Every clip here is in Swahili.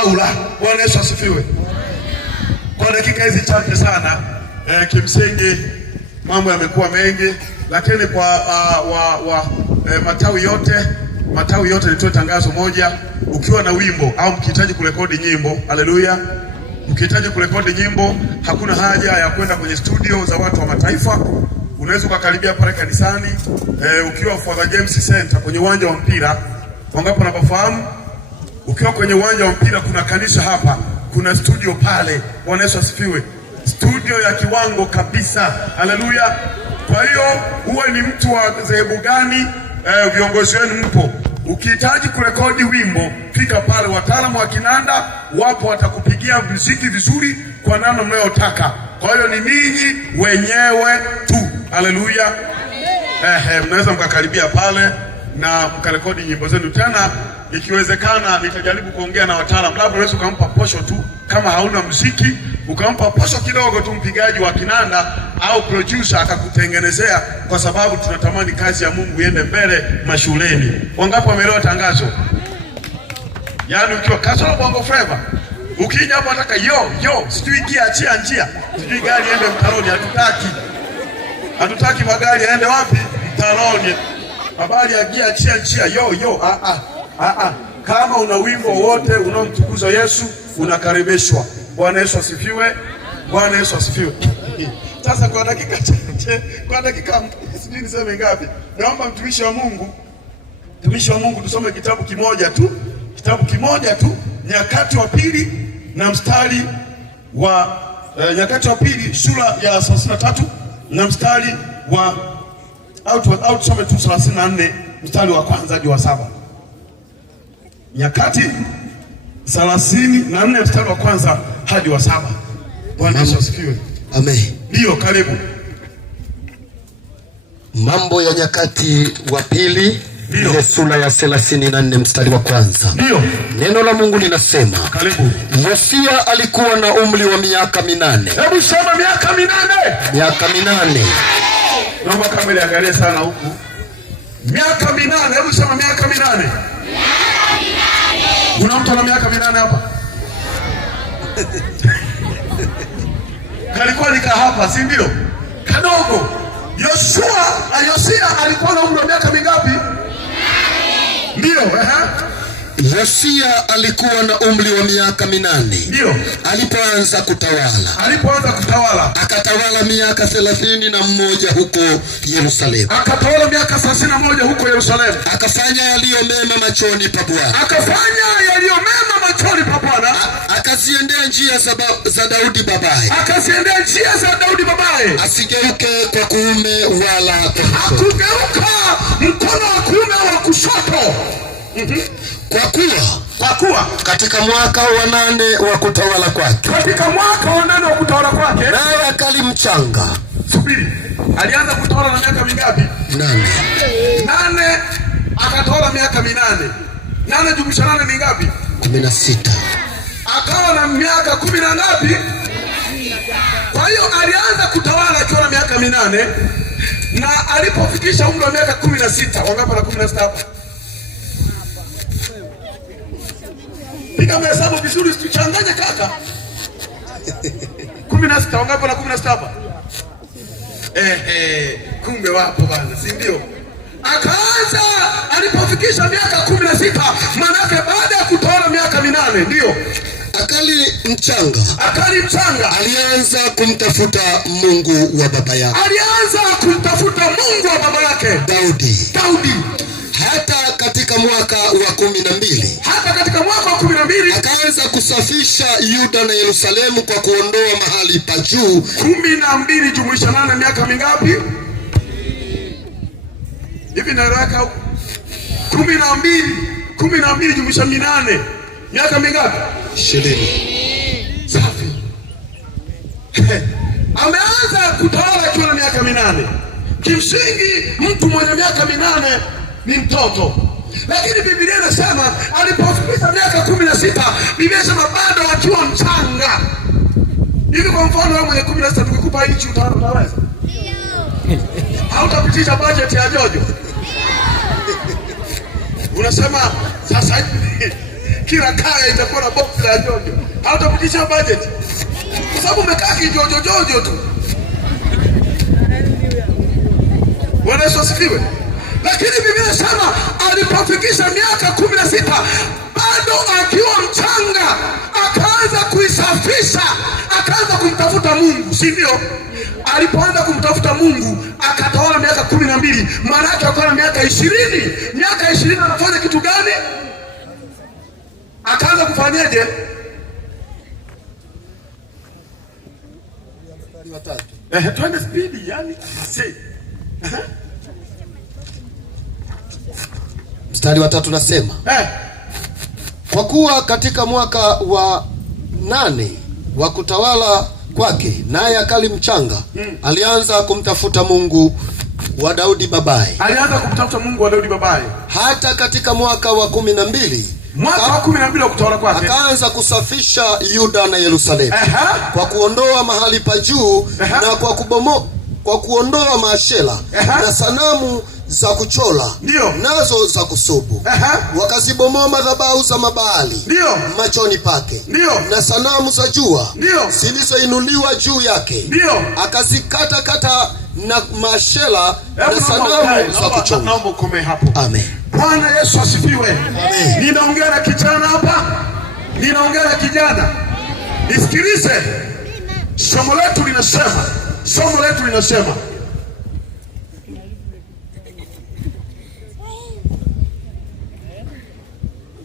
au la? Bwana Yesu asifiwe. Kwa dakika hizi chache sana, kimsingi mambo yamekuwa mengi, lakini kwa matawi yote nitoe tangazo moja. Ukiwa na wimbo au mkihitaji kurekodi nyimbo, haleluya, mkihitaji kurekodi nyimbo, hakuna haja ya kwenda kwenye studio za watu wa mataifa. Unaweza ukakaribia pale kanisani, ukiwa Father James Center kwenye uwanja wa mpira. Wangapi wanafahamu? Ukiwa kwenye uwanja wa mpira kuna kanisa hapa, kuna studio pale. Bwana Yesu asifiwe. Studio ya kiwango kabisa. Haleluya. Kwa hiyo uwe ni mtu wa dhehebu gani, viongozi wenu mpo. Ukihitaji kurekodi wimbo, fika pale, wataalamu wa kinanda wapo, watakupigia muziki vizuri kwa namna mnayotaka. Kwa hiyo ni ninyi wenyewe tu. Haleluya. Mnaweza mkakaribia pale na mkarekodi nyimbo zenu. Tena ikiwezekana nitajaribu kuongea na wataalamu, labda unaweza ukampa posho tu, kama hauna muziki ukampa posho kidogo tu mpigaji wa kinanda au producer akakutengenezea, kwa sababu tunatamani kazi ya Mungu iende mbele mashuleni. Wangapi wameelewa tangazo? Yaani ukiwa kasoro Bongo Flava, ukija hapo nataka yo sijui gia achia njia, sijui gari iende mtaroni, hatutaki magari yaende wapi? Mtaroni. Habari ya gia achia njia, yo kama una wimbo wote unaomtukuza Yesu, unakaribishwa. Bwana Yesu asifiwe. Bwana Yesu asifiwe. Sasa kwa dakika sijui niseme ngapi, naomba mtumishi wa Mungu tusome kitabu kimoja tu, Nyakati wa Pili na mstari wa Nyakati wa Pili sura ya 33 na mstari wa au tusome tu 34 mstari wa kwanza hadi wa 7. Nyakati 34 mstari wa kwanza hadi wa 7. Bwana Yesu asifiwe. Amen. Ndio, karibu. Mambo ya Nyakati wa Pili ile sura ya 34 mstari wa kwanza. Ndio. Neno la Mungu linasema, karibu. Yosia alikuwa na umri wa miaka 8. Hebu sema miaka 8. Miaka 8. Naomba kamera angalie sana huku. Miaka 8. Hebu sema miaka 8. Kuna mtu ana miaka 8 hapa? Kalikuwa nika hapa, si ndio? Kadogo. Yosia alikuwa na umri wa miaka mingapi? 8. Ndio, Yosia alikuwa na umri wa miaka 8. Ndio. Alipoanza kutawala. Akatawala miaka 31 huko Yerusalemu. Akafanya yaliyo mema machoni pa Bwana. Akaziendea njia za Daudi babaye. Asigeuke kwa kuume wala kwa kushoto. Hakugeuka mkono wa kuume wa kushoto. Kwa kuwa katika mwaka wa 8 wa kutawala kwake. Naye akali mchanga. Subiri. Alianza kutawala na miaka mingapi? 8. Akatawala miaka 8. 8 jumlisha 8 ni ngapi? 16. Akawa na miaka 10 na ngapi? Kwa hiyo alianza kutawala akiwa na miaka 8 na alipofikisha umri wa miaka 16. Wangapi na 16 hapa? Piga mahesabu vizuri, usichanganye kaka. 16. Wangapi na 16 hapa? Kumbe wapo bana, si ndio? Akaanza alipofikisha miaka 16, maana yake baada ya kutawala miaka 8, ndio. Akali mchanga alianza kumtafuta Mungu wa baba yake. Daudi. Hata katika mwaka wa 12. Akaanza kusafisha Yuda na Yerusalemu kwa kuondoa mahali pa juu. 12 jumlisha 8 miaka mingapi? Hivi naeleweka huko? 12 jumlisha 8 miaka mingapi? 20. Safi. Ameanza kutawala akiwa na miaka 8. Kimsingi mtu mwenye miaka 8 ni mtoto. Lakini Biblia inasema alipofikisha miaka 16, Biblia inasema bado akiwa mchanga. Hivi kwa mfano wewe mwenye 16 tukikupa hichi utaweza? Hautapitisha budget ya Jojo. Unasema sasa kila kaya itakuwa na box la jojo. Hautapitisha budget kwa sababu umekaa kijojojojo tu. Bwana Yesu asifiwe. Lakini Biblia inasema alipofikisha miaka 16 bado akiwa mchanga akaanza kuisafisha, akaanza kumtafuta Mungu, si ndio? Alipoanza kumtafuta Mungu akatawala miaka 12, maana yake akawa na miaka 20. Miaka 20 anafanya kitu gani? Akaanza kufanyaje? Twende speed yani. Mstari wa 3 nasema kwa kuwa katika mwaka wa 8 wa kutawala kwake, naye akali mchanga, alianza kumtafuta Mungu wa Daudi babaye. Alianza kumtafuta Mungu wa Daudi babaye. Hata katika mwaka wa 12, mwaka wa 12 wa kutawala kwake, akaanza kusafisha Yuda na Yerusalemu kwa kuondoa mahali pa juu na kwa kuondoa maashera na sanamu za kuchola nazo za kusubu. Wakazibomoa madhabahu za Mabaali machoni pake na sanamu za jua zilizoinuliwa juu yake. Akazikata na maashera na sanamu za kuchola. Naomba ukome hapo. Amen. Bwana Yesu asifiwe. Ninaongea na kijana hapa. Ninaongea na kijana. Nisikilize. Somo letu linasema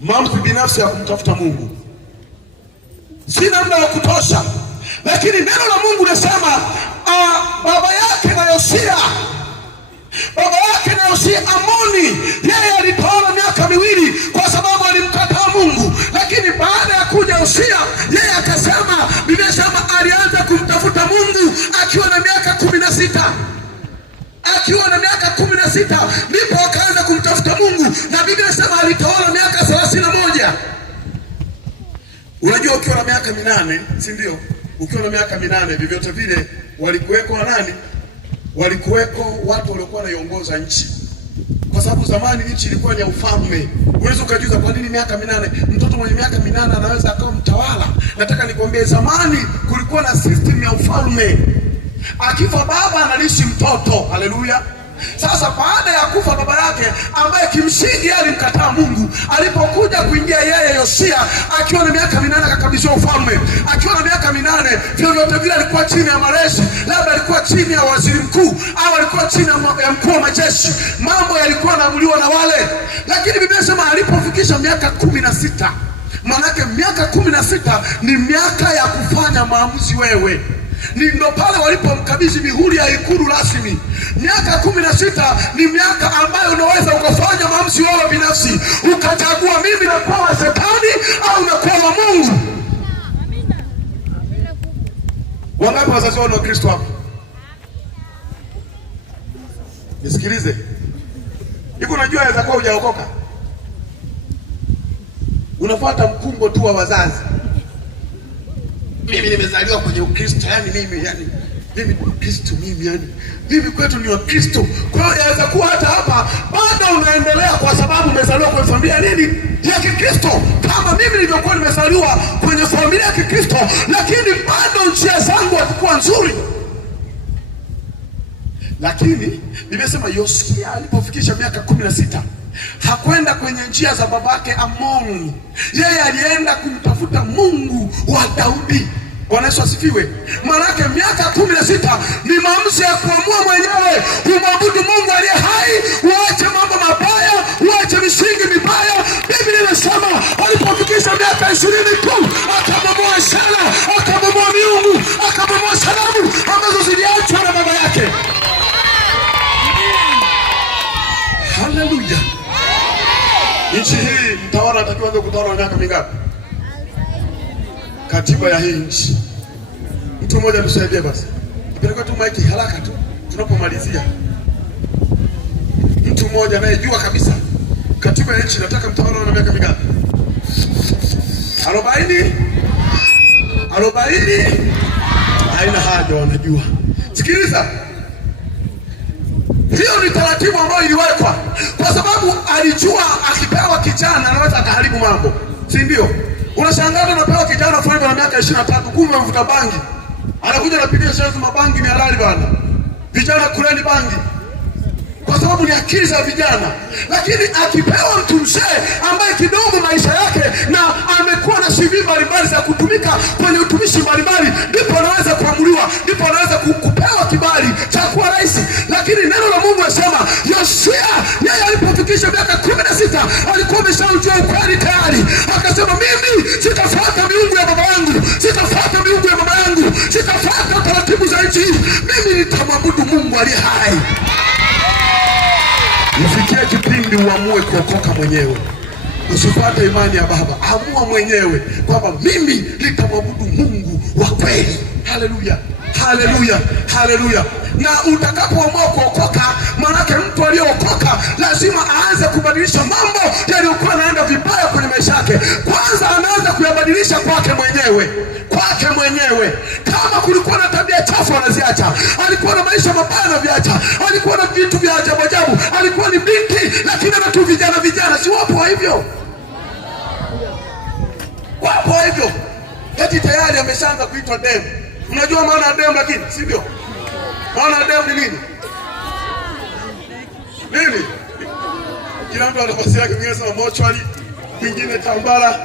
mambo binafsi ya kumtafuta Mungu. Sina muda wa kutosha, lakini neno la Mungu linasema baba yake na Yosia Amoni, yeye alitawala miaka 2 kwa sababu alimkataa Mungu. Lakini baada ya kuja Yosia, yeye akasema, Biblia inasema alianza kumtafuta Mungu akiwa na miaka 16. Akiwa na miaka 16 ndipo akaanza kumtafuta Mungu, na Biblia inasema alitawala miaka 31. Unajua ukiwa na miaka 8, si ndio? Ukiwa na miaka 8 vyovyote vile walikuweko nani? Walikuweko watu waliokuwa wanaiongoza nchi. Kwa sababu zamani nchi ilikuwa ya ufalme. Unaweza ukajiuliza kwa nini miaka 8? Mtoto mwenye miaka 8 anaweza akawa mtawala. Nataka nikwambie, zamani kulikuwa na system ya ufalme. Akifa baba analishi mtoto. Haleluya. Sasa baada ya kufa baba yake ambaye kimsingi alimkataa Mungu, alipokuja kuingia yeye Yosia akiwa na miaka 8 akakabidhiwa ufalme. Akiwa na miaka 8 vyovyote vile alikuwa chini ya malezi, labda alikuwa chini ya waziri mkuu au alikuwa chini ya mkuu wa majeshi. Mambo yalikuwa yanaamuliwa na wale. Lakini Biblia inasema alipofikisha miaka 16, maana miaka 16 ni miaka ya kufanya maamuzi wewe. Ndio pale walipomkabidhi mihuri ya ikulu rasmi. Miaka 16 ni miaka ambayo unaweza ukafanya maamuzi wewe binafsi, ukachagua mimi nakuwa wa Shetani au nakuwa wa Mungu. Wangapi wazazi wao ni Wakristo hapa? Nisikilize. Hivi unajua inaweza kuwa hujaokoka, unafuata mkumbo tu wa wazazi. Mimi nimezaliwa kwenye Ukristo, mimi Kristo, mimi kwetu ni Wakristo. Kwa hiyo inaweza kuwa hata hapa bado unaendelea kwa sababu umezaliwa kwenye familia nini? Ya Kikristo. Kama mimi nilivyokuwa nimezaliwa kwenye familia ya Kikristo, lakini bado njia zangu hazikuwa nzuri. Lakini nimesema Yosia alipofikisha miaka 16 hakwenda kwenye njia za babake Amoni. Yeye alienda kumtafuta Mungu wa Daudi. Bwana Yesu asifiwe. Maana miaka 16 ni maamuzi ya kuamua mwenyewe kumwabudu Mungu aliye hai, uache mambo mabaya, uache misingi mibaya. Biblia inasema alipofikisha miaka 20 tu akabomoa shela, akabomoa miungu, akabomoa sanamu ambazo ziliachwa na baba yake. Haleluya. Nchi hii mtawala atakiwa kutawala miaka mingapi? Katiba ya hii nchi. Mtu mmoja tusaidie basi. Peleka tu maiki haraka tu tunapomalizia. Mtu mmoja anayejua kabisa katiba ya nchi nataka mtawala na miaka mingapi? 40? Haina haja, wanajua. Sikiliza. Hiyo ni taratibu ambayo iliwekwa kwa sababu alijua akipewa kijana anaweza akaharibu mambo. si ndio? Unashangaa unapewa kijana fulani ana miaka 23, kumbe mvuta bangi. Anakuja anapigia shauri mabangi ni halali bwana. Vijana kuleni bangi. Kwa sababu ni akili za vijana. Lakini akipewa mtu mzee ambaye kidogo maisha yake na amekuwa na CV mbalimbali za kutumika kwenye utumishi mbalimbali, ndipo anaweza kuamuliwa, ndipo anaweza kupewa kibali cha kuwa rais. Lakini neno la Mungu linasema Yosia yeye alipofikisha miaka 16 alikuwa ameshaujua ukweli tayari. Akasema mimi sitafuata miungu ya baba yangu, sitafuata miungu ya mama yangu, sitafuata taratibu za nchi. Mimi nitamwabudu Mungu aliye hai. Ufikie kipindi uamue kuokoka mwenyewe. Usifuate imani ya baba. Amua mwenyewe kwamba mimi nitamwabudu Mungu wa kweli. Haleluya. Haleluya. Haleluya. Na utakapoamua kuokoka, manake mtu aliyeokoka lazima aanze kubadilisha mambo yaliyokuwa yanaenda vibaya kwenye maisha yake. Kwanza anaanza kuyabadilisha kwake mwenyewe. Kwake mwenyewe. Kama kulikuwa na tabia chafu anaziacha. Alikuwa na maisha mabaya anaviacha. Alikuwa na vitu vya ajabu ajabu. Alikuwa ni binti lakini ana tu vijana. Si wapo hivyo? Wapo hivyo. Eti tayari ameshaanza kuitwa demu. Unajua maana ya demu lakini, si ndio? Maana ya demu ni nini? Nini? Kila mtu ana nafasi yake, mwingine sema mochwali, mwingine tambara.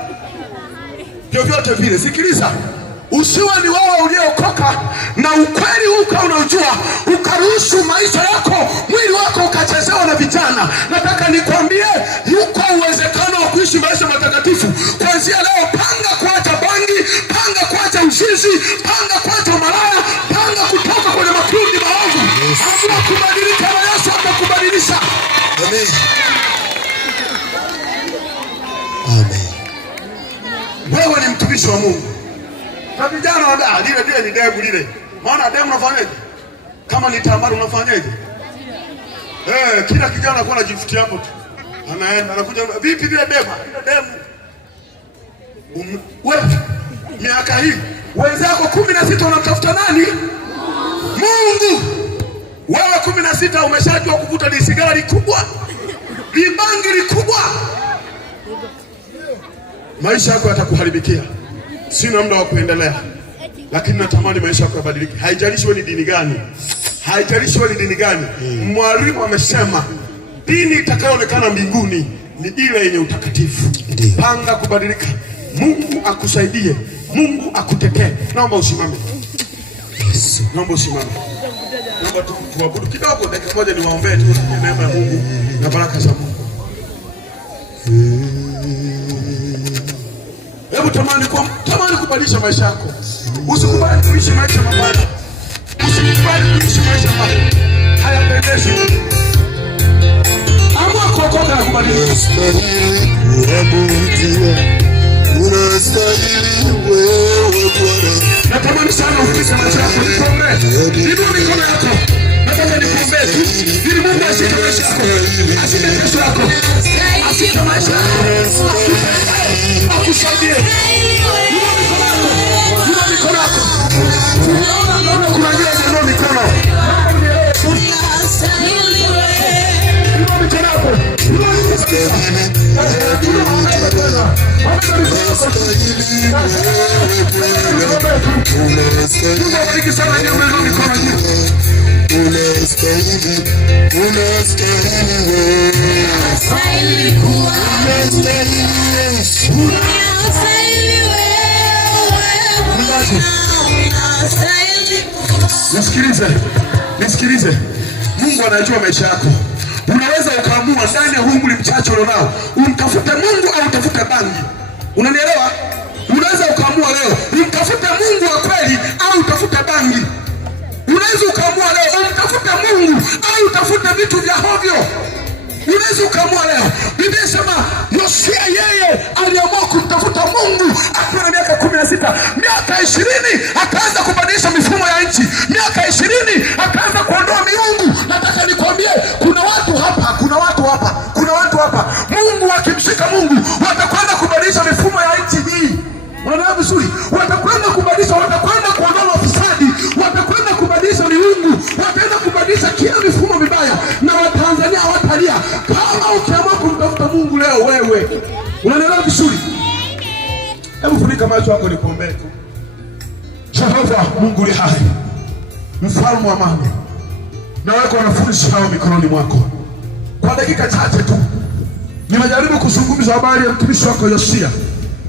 Vyovyote vile, sikiliza. Usiwe ni wewe uliokoka na ukweli uka unaujua, ukaruhusu maisha yako, mwili wako ukachezewa na vijana. Nataka nikwambie, yuko uwezekano wa kuishi maisha matakatifu. Kuanzia leo, panga kuacha bangi, panga kuacha uzinzi, panga kuacha malaya, panga kutoka kwenye makundi maovu. Amua kubadilika na Yesu atakubadilisha. Amen. Amen. Wewe ni mtumishi wa Mungu. Na vijana wada, lile ni demu lile. Maana demu unafanyaje? Kama ni tambara unafanyaje? Kila kijana anakuwa anajifutia hapo tu. Anaenda, anakuja, vipi lile demu? Lile demu. Wewe, miaka hii, wenzako 16 wanatafuta nani? Mungu. Wewe 16 umeshajua kuvuta ni sigara likubwa. Libangi likubwa. Maisha yako yatakuharibikia. Sina muda wa kuendelea. Lakini natamani maisha yako yabadilike. Haijalishi wewe ni dini gani. Haijalishi wewe ni dini gani. Mwalimu amesema dini itakayoonekana mbinguni ni ile yenye utakatifu. Panga kubadilika. Mungu akusaidie. Mungu akutetee. Naomba usimame. Yes. Naomba usimame. Naomba tuabudu kidogo, dakika moja niwaombee tu neema ya Mungu na baraka za Mungu. Hebu tamani kubadilisha maisha yako. Usikubali kuishi maisha mabaya. Usikubali kuishi maisha mabaya. Hayapendeshi. Amua kuokoka na kubadilika. Unastahili wewe Bwana. Natamani sana ufikishe maisha yako. Nikuombee. Inua mikono yako. Nataka nikuombee tu. Ili Mungu ashike maisha yako. Ashike kesho yako. Ashike maisha yako. Akusaidie. Inua mikono yako. Inua mikono yako. Unaona kuna njia ya inua mikono. Unastahili wewe. Inua mikono yako. Inua mikono yako. Nisikilize. Mungu anajua maisha yako. Unaweza ukaamua ndani ya umri mchache ulionao umtafute Mungu au utafute bangi. Unanielewa? Unaweza ukaamua leo umtafute Mungu wa kweli au utafute bangi. Unaweza ukaamua leo umtafute Mungu au utafute vitu vya hovyo. Unaweza ukaamua leo. Biblia inasema Yosia yeye aliamua kumtafuta Mungu akiwa na miaka 16. Miaka 20 akaanza kubadilisha mifumo ya nchi. Miaka 20 akaanza kuondoa miungu. Nataka nikwambie kuna watu hapa. Mungu akimshika Mungu watakwenda kubadilisha mifumo ya nchi hii. Unaelewa vizuri? Watakwenda kubadilisha, watakwenda kuondoa ufisadi, watakwenda kubadilisha miungu, wataenda kubadilisha kila mifumo mibaya na Watanzania hawatalia kama ukiamua kumtafuta Mungu leo wewe. Unaelewa vizuri? Hebu funika macho yako nikuombee tu. Jehova Mungu li hai, mfalme wa amani, naweka wanafunzi hao mikononi mwako. Kwa dakika chache tu nimejaribu kuzungumza habari ya mtumishi wako Yosia,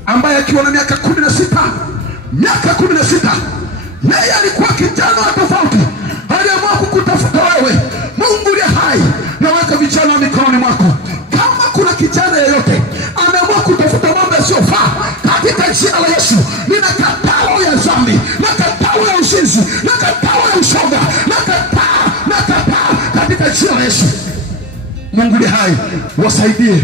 ambaye akiwa na miaka 16, yeye alikuwa kijana wa tofauti, aliamua kukutafuta wewe. Mungu li hai, naweka vijana mikononi mwako. Kama kuna kijana yeyote ameamua kutafuta mambo yasiyofaa, katika jina la Yesu ninakataa roho ya dhambi, nakataa roho ya uzinzi, nakataa roho ya ushoga, nakataa katika jina la Yesu. Mungu li hai, wasaidie,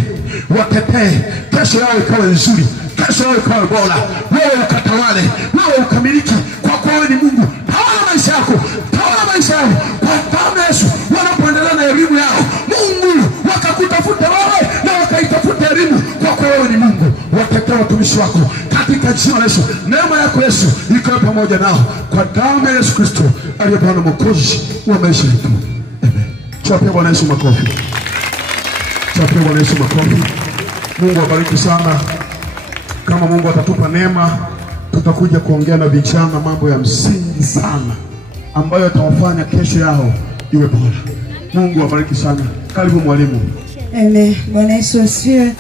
watetee, kesho yao ikawe nzuri, kesho yao ikawe bora, wewe ukatawale, wewe ukamiliki, kwa kuwa wewe ni Mungu. Tawala maisha yako, tawala maisha yao kwa damu ya Yesu. Wanapoendelea na elimu yao, Mungu wakakutafuta wewe na wakaitafuta elimu, kwa kuwa wewe ni Mungu. Watetee watumishi wako katika jina la Yesu. Neema yako Yesu ikawe pamoja nao, kwa damu ya Yesu Kristo aliye Bwana Mwokozi wa maisha yetu. Amen. Chapia Bwana Yesu makofi. Chapia Bwana Yesu makofi. Mungu abariki sana. Kama Mungu atatupa neema, tutakuja kuongea na vijana mambo ya msingi sana ambayo yatawafanya kesho yao iwe bora. Mungu abariki sana. Karibu mwalimu. Amen. Bwana Yesu asifiwe.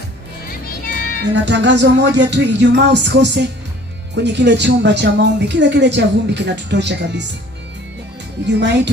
Nina tangazo moja tu, Ijumaa usikose kwenye kile chumba cha maombi. Kile cha vumbi kinatutosha kabisa. Ijumaa hii